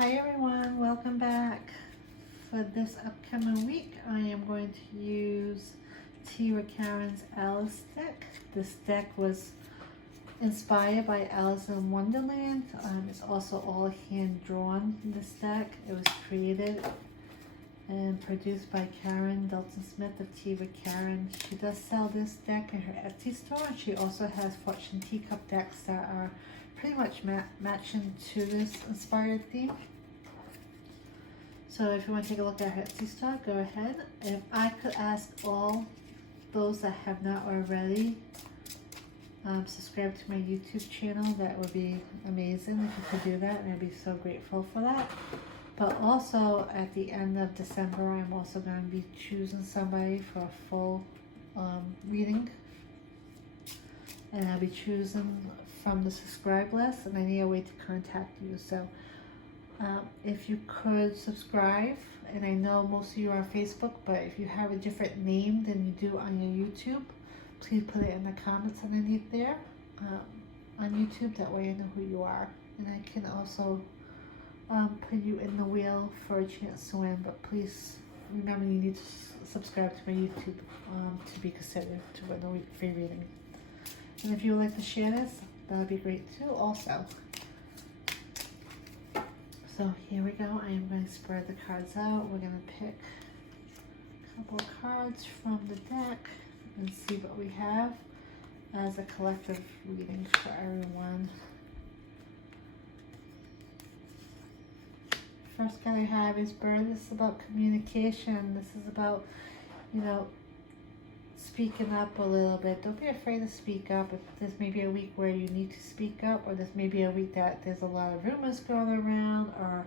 Hi everyone, welcome back. For this upcoming week, I am going to use Tiva Karen's Alice deck. This deck was inspired by Alice in Wonderland. It's also all hand drawn, this deck. It was created and produced by Karen Dalton Smith of Tiva Karen. She does sell this deck in her Etsy store. She also has Fortune Teacup decks that are pretty much matching to this inspired theme. So if you want to take a look at her Etsy store, go ahead. If I could ask all those that have not already subscribe to my YouTube channel, that would be amazing if you could do that, and I'd be so grateful for that. But also at the end of December, I'm also going to be choosing somebody for a full reading, and I'll be choosing from the subscribe list, and I need a way to contact you. So if you could subscribe, and I know most of you are on Facebook, but if you have a different name than you do on your YouTube, please put it in the comments underneath there on YouTube. That way I know who you are, and I can also put you in the wheel for a chance to win. But please remember, you need to subscribe to my YouTube to be considered to win a free reading. And if you would like to share this, that would be great too also. So here we go. I am going to spread the cards out. We're going to pick a couple of cards from the deck and see what we have as a collective reading for everyone. First card I have is Bird. This is about communication. This is about, speaking up a little bit. Don't be afraid to speak up. If this may be a week where you need to speak up, or this may be a week that there's a lot of rumors going around, or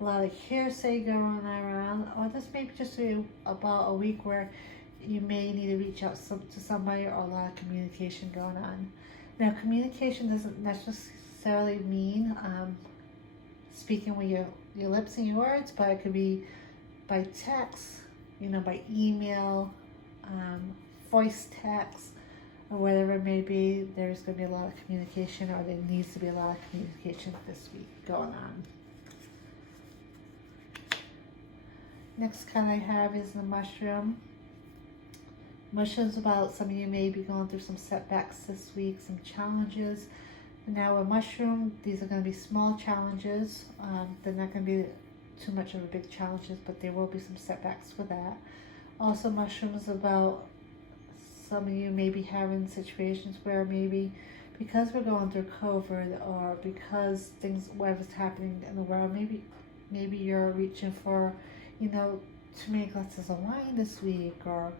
a lot of hearsay going around, or this may be just about a week where you may need to reach out to somebody, or a lot of communication going on. Now, communication doesn't necessarily mean speaking with your lips and your words, but it could be by text, by email, voice text, or whatever it may be. There's going to be a lot of communication, or there needs to be a lot of communication this week going on. Next card I have is the Mushroom. Mushrooms about some of you may be going through some setbacks this week, some challenges. Now with Mushroom, these are going to be small challenges. They're not going to be too much of a big challenges, but there will be some setbacks with that. Also, Mushroom is about some of you may be having situations where maybe because we're going through COVID, or because whatever's happening in the world, maybe you're reaching for, too many glasses of wine this week, or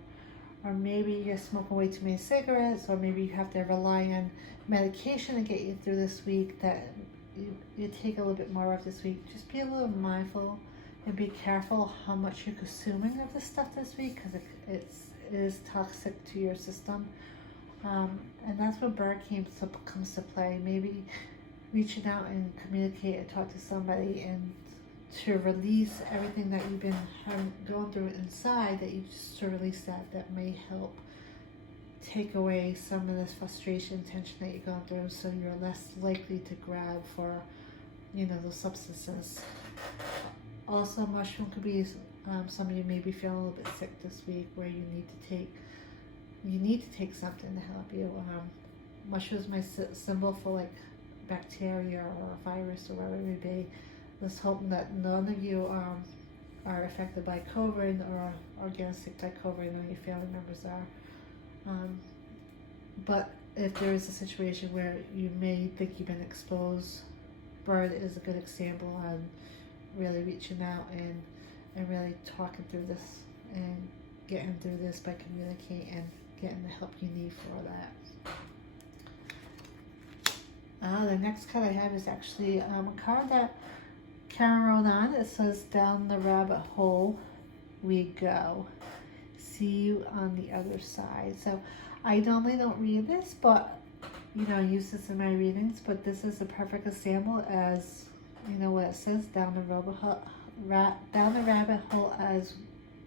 maybe you're smoking way too many cigarettes, or maybe you have to rely on medication to get you through this week that you take a little bit more of this week. Just be a little mindful and be careful how much you're consuming of this stuff this week, because it is toxic to your system. And that's where Bird comes to play. Maybe reaching out and communicate and talk to somebody, and to release everything that you've been going through inside, that you just to release that may help take away some of this frustration, tension that you're going through, so you're less likely to grab for those substances. Also, Mushroom could be some of you may be feeling a little bit sick this week, where you need to take something to help you. Mushroom is my symbol for like bacteria or a virus or whatever it may be. Let's hope that none of you are affected by COVID, or getting sick by COVID. None of your family members are. But if there is a situation where you may think you've been exposed, Bird is a good example on really reaching out and really talking through this and getting through this by communicating and getting the help you need for that. The next card I have is actually a card that Karen wrote on. It says, "Down the rabbit hole we go. See you on the other side." So I normally don't read this, but I use this in my readings, but this is a perfect example, as what it says, down the rabbit hole as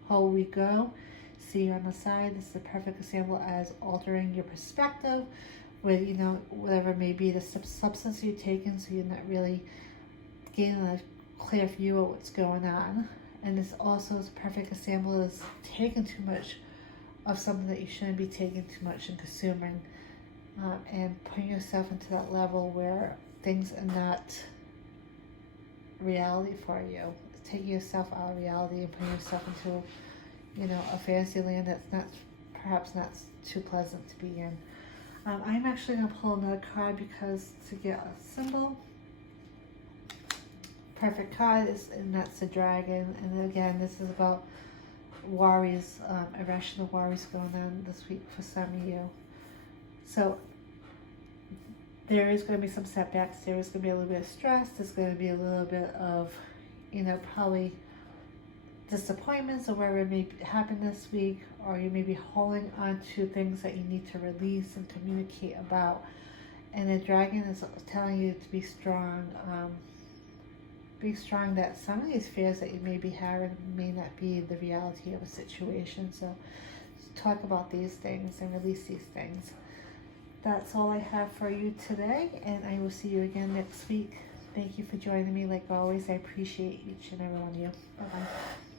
hole we go, see you on the side. This is a perfect example as altering your perspective with whatever may be the substance you're taking, so you're not really gaining a clear view of what's going on. And this also is a perfect example of taking too much of something that you shouldn't be taking too much and consuming, and putting yourself into that level where things are not reality for you. Taking yourself out of reality and putting yourself into, you know, a fantasy land that's not, perhaps not too pleasant to be in. I'm actually going to pull another card because to get a symbol. Perfect card is, and that's the dragon. And again, this is about worries, irrational worries going on this week for some of you. So there is going to be some setbacks. There is going to be a little bit of stress. There's going to be a little bit of, you know, probably disappointments or whatever may happen this week, or you may be holding on to things that you need to release and communicate about. And the dragon is telling you to be strong. Be strong that some of these fears that you may be having may not be the reality of a situation. So talk about these things and release these things. That's all I have for you today, and I will see you again next week. Thank you for joining me like always. I appreciate each and every one of you. Bye-bye.